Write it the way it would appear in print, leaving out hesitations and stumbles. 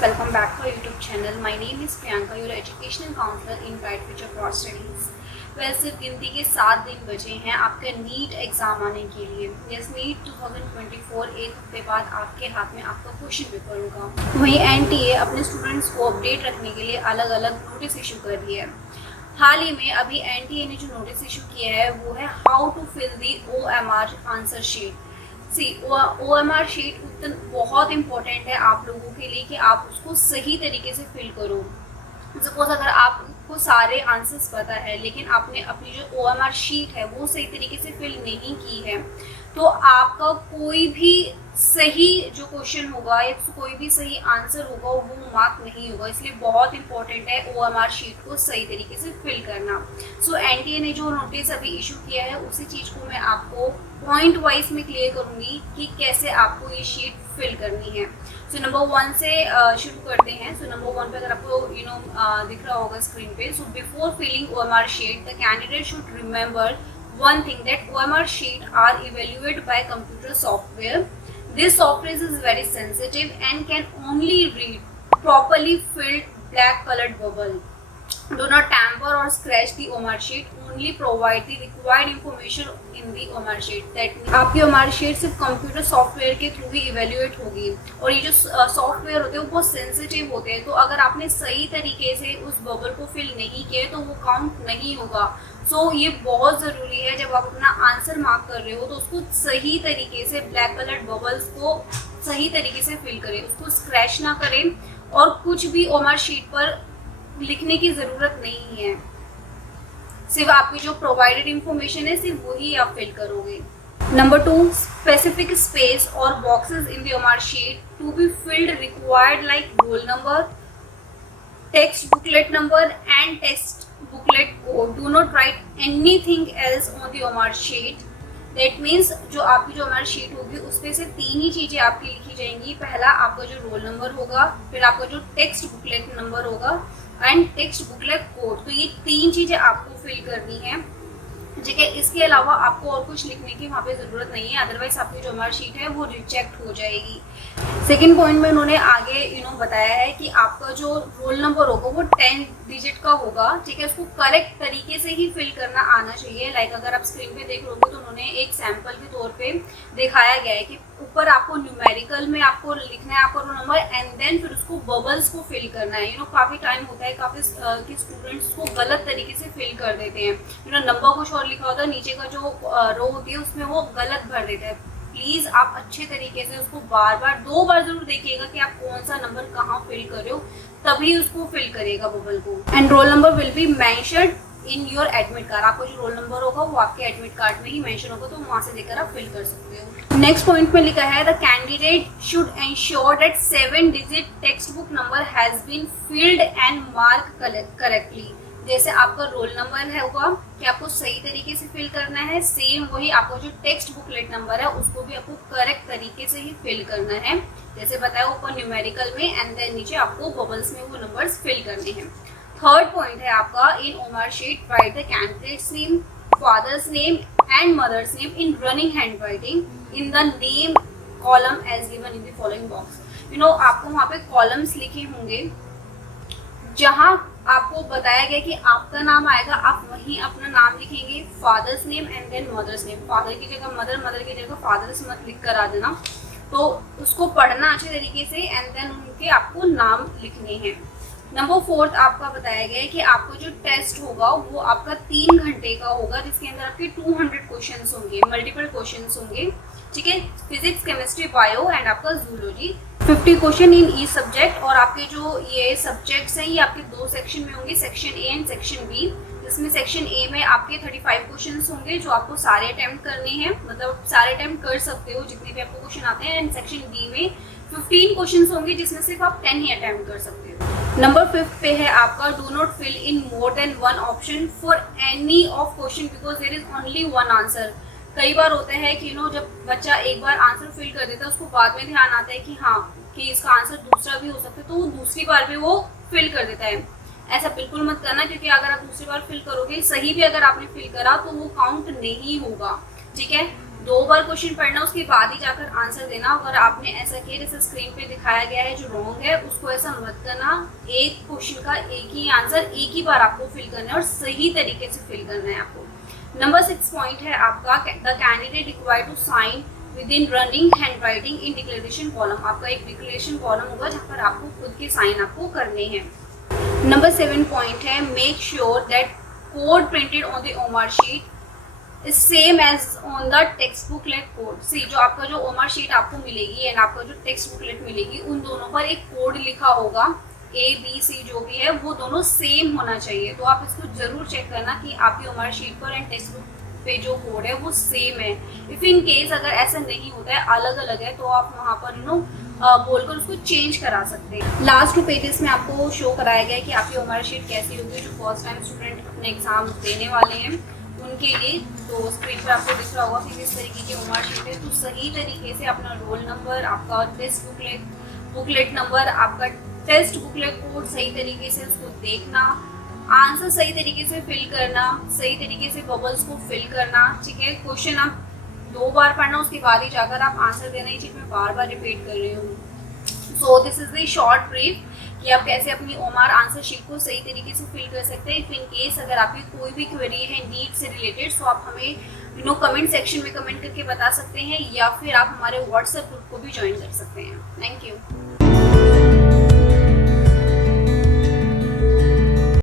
welcome back to our YouTube channel. My name is Priyanka, your educational counselor in Bright Future for Studies. सिर्फ गिनती के 7 दिन बचे हैं आपका नीट एग्ज़ाम आने के लिए। यस, नीट 2024 एक हफ्ते बाद आपके हाथ में आपका क्वेश्चन पेपर होगा। वहीं NTA अपने स्टूडेंट्स को अपडेट रखने के लिए अलग अलग नोटिस इशू कर रही है। हाल ही में अभी NTA ने जो नोटिस इशू किया है वो है how to fill the OMR answer sheet. OMR sheet बहुत इंपॉर्टेंट है आप लोगों के लिए कि आप उसको सही तरीके से फिल करो। सपोज अगर आपको सारे आंसर्स पता है लेकिन आपने अपनी जो OMR शीट है वो सही तरीके से फिल नहीं की है तो आपका कोई भी सही जो क्वेश्चन होगा या कोई भी सही आंसर होगा वो मार्क नहीं होगा। इसलिए बहुत इंपॉर्टेंट है OMR शीट को सही तरीके से फिल करना। सो NTA ने जो नोटिस अभी इशू किया है उसी चीज़ को मैं आपको पॉइंट वाइज में क्लियर करूँगी कि कैसे आपको ये शीट फिल करनी है। सो नंबर 1 से शुरू करते हैं। सो नंबर 1 पे अगर आपको दिख रहा होगा स्क्रीन पे, so before filling OMR sheet the candidate should remember one thing that OMR sheet are evaluated by computer software. This software is very sensitive and can only read properly filled black colored bubble. Do not tamper or scratch the OMR sheet. Only provide the required information in the OMR sheet. That means आपकी OMR sheet सिर्फ computer software के through ही evaluate होगी और ये जो software होते हैं वो बहुत सेंसिटिव होते हैं। तो अगर आपने सही तरीके से उस बबल को फिल नहीं किया तो वो काउंट नहीं होगा। सो ये बहुत ज़रूरी है जब आप अपना आंसर मार्क कर रहे हो तो उसको सही तरीके से ब्लैक कलर्ड बबल्स को सही तरीके से फिल करें, उसको स्क्रैच ना करें और कुछ भी OMR शीट पर लिखने की ज़रूरत नहीं है। सिर्फ आपकी जो प्रोवाइडेड इंफॉर्मेशन है सिर्फ वही आप फिल करोगे। नंबर 2, स्पेसिफिक स्पेस और boxes in the OMR sheet to be filled required like roll number, text booklet number and text booklet code. Do not write anything else on the OMR sheet. That means जो आपकी जो OMR sheet होगी उसमें से 3 ही चीज़ें आपकी लिखी जाएंगी। पहला आपका जो रोल नंबर होगा, फिर आपका जो टेक्स्ट बुकलेट नंबर होगा एंड टेक्स्ट बुकलेट कोड। तो ये 3 चीज़ें आपको फिल करनी है, ठीक है। इसके अलावा आपको और कुछ लिखने की वहाँ पे ज़रूरत नहीं है, अदरवाइज आपकी जो OMR शीट है वो रिजेक्ट हो जाएगी। सेकेंड पॉइंट में उन्होंने आगे बताया है कि आपका जो रोल नंबर होगा वो 10 डिजिट का होगा, ठीक है। उसको करेक्ट तरीके से ही फिल करना आना चाहिए। लाइक अगर आप स्क्रीन पे देख लोगे तो उन्होंने एक सैंपल के तौर पे दिखाया गया है कि ऊपर आपको न्यूमेरिकल में आपको लिखना है आपका रोल नंबर एंड देन फिर उसको बबल्स को फिल करना है। काफ़ी टाइम होता है काफ़ी कि स्टूडेंट्स को गलत तरीके से फिल कर देते हैं। नंबर कुछ और लिखा होता है, नीचे का जो रो होती है उसमें वो गलत भर देते हैं। प्लीज़ आप अच्छे तरीके से उसको बार बार 2 बार जरूर देखिएगा कि आप कौन सा नंबर कहाँ फिल कर रहे हो, तभी उसको फिल करेगा बबल को। And roll number will be mentioned in your admit card. आपको जो रोल नंबर होगा वो आपके एडमिट कार्ड में ही मेंशन होगा, तो वहाँ से देखकर आप फिल कर सकते हो। नेक्स्ट पॉइंट में लिखा है the candidate should ensure that 7 digit text book number has been filled and mark correctly. जैसे आपका रोल नंबर है होगा कि आपको सही तरीके से फिल करना है, सेम वही आपका जो टेक्स्ट बुकलेट नंबर है उसको भी आपको करेक्ट तरीके से ही फिल करना है, जैसे बताया ऊपर न्यूमेरिकल में एंड देन नीचे आपको बबल्स में वो नंबर्स फिल करने हैं। थर्ड पॉइंट है आपका in OMR sheet write the candidate's name, father's name and mother's name in running handwriting in the name column as given in the following box. आपको वहाँ पे कॉलम्स लिखे होंगे जहाँ आपको बताया गया कि आपका नाम आएगा, आप वहीं अपना नाम लिखेंगे, father's name and then mother's name. Father की जगह मदर, मदर की जगह फादर्स मत लिख कर आ देना। तो उसको पढ़ना अच्छे तरीके से एंड देन उनके आपको नाम लिखने हैं। नंबर 4 आपका बताया गया है कि आपको जो टेस्ट होगा वो आपका 3 घंटे का होगा, जिसके अंदर आपके 200 क्वेश्चंस होंगे, मल्टीपल क्वेश्चंस होंगे, ठीक है। फिजिक्स, केमिस्ट्री, बायो एंड आपका zoology. 50 question in each subject. और आपके जो ये सब्जेक्ट्स हैं ये आपके 2 सेक्शन में होंगे, section A and section B. जिसमें सेक्शन ए में आपके 35 क्वेश्चंस होंगे जो आपको सारे अटेम्प्ट करने हैं, मतलब सारे अटेम्प्ट कर सकते हो जितने भी आपको क्वेश्चन आते हैं। एंड सेक्शन बी में 15 क्वेश्चंस होंगे जिसमें सिर्फ आप 10 ही अटेम्प्ट कर सकते हो। नंबर 5 पे है आपका do not fill in more than 1 option for any of question because there is only 1 answer. कई बार होता है कि जब बच्चा एक बार आंसर फिल कर देता है उसको बाद में ध्यान आता है कि हाँ कि इसका आंसर दूसरा भी हो सकता है, तो वो दूसरी बार भी वो फिल कर देता है। ऐसा बिल्कुल मत करना, क्योंकि अगर आप दूसरी बार फिल करोगे, सही भी अगर आपने फिल करा तो वो काउंट नहीं होगा, ठीक है। 2 बार क्वेश्चन पढ़ना, उसके बाद ही जाकर आंसर देना। अगर आपने ऐसा किया जैसे स्क्रीन पे दिखाया गया है जो रॉन्ग है, उसको ऐसा मत करना। एक क्वेश्चन का एक ही आंसर एक ही बार आपको फिल करना है और सही तरीके से फिल करना है आपको। नंबर 6 पॉइंट है आपका, the candidate required to sign within running handwriting in declaration column. आपका एक डिक्लेरेशन कॉलम होगा जहाँ पर आपको खुद के साइन आपको करने हैं। नंबर 7 पॉइंट है, make sure that code printed on the OMR sheet same as on the text booklet code. सी जो आपका जो ओमार शीट आपको मिलेगी एंड आपका जो टेक्स्ट बुकलेट मिलेगी, उन दोनों पर एक कोड लिखा होगा, ABC जो भी है वो दोनों सेम होना चाहिए। तो आप इसको जरूर चेक करना कि आपकी ओमार शीट पर एंड टेक्स्ट बुक पे जो कोड है वो सेम है। इफ इन केस अगर ऐसा नहीं होता है, अलग अलग है, तो आप वहाँ पर बोलकर उसको चेंज करा सकते हैं। लास्ट 2 पेजेस में आपको शो कराया गया है कि आपकी ओमार शीट कैसी होगी जो फर्स्ट टाइम स्टूडेंट अपने एग्जाम देने वाले हैं उनके लिए। तो स्क्रीन पर आपको दिख रहा होगा कि किस तरीके की ओमार शीट है। तो सही तरीके से अपना रोल नंबर, आपका टेस्ट बुकलेट नंबर, आपका टेस्ट बुकलेट कोड सही तरीके से उसको देखना, आंसर सही तरीके से फिल करना, सही तरीके से बबल्स को फिल करना। ठीक है, क्वेश्चन आप 2 बार पढ़ना, उसके बाद ही जाकर आप आंसर देना। ये चीज़ मैं बार बार रिपीट कर रही हूँ। So this is the short brief कि आप कैसे अपनी ओमार आंसर शीट को सही तरीके से फिल कर सकते हैं। इफ इन केस अगर आपकी कोई भी क्वेरी है नीट से रिलेटेड, तो आप हमें कमेंट सेक्शन में कमेंट करके बता सकते हैं, या फिर आप हमारे व्हाट्सएप ग्रुप को भी ज्वाइन कर सकते हैं। Thank you.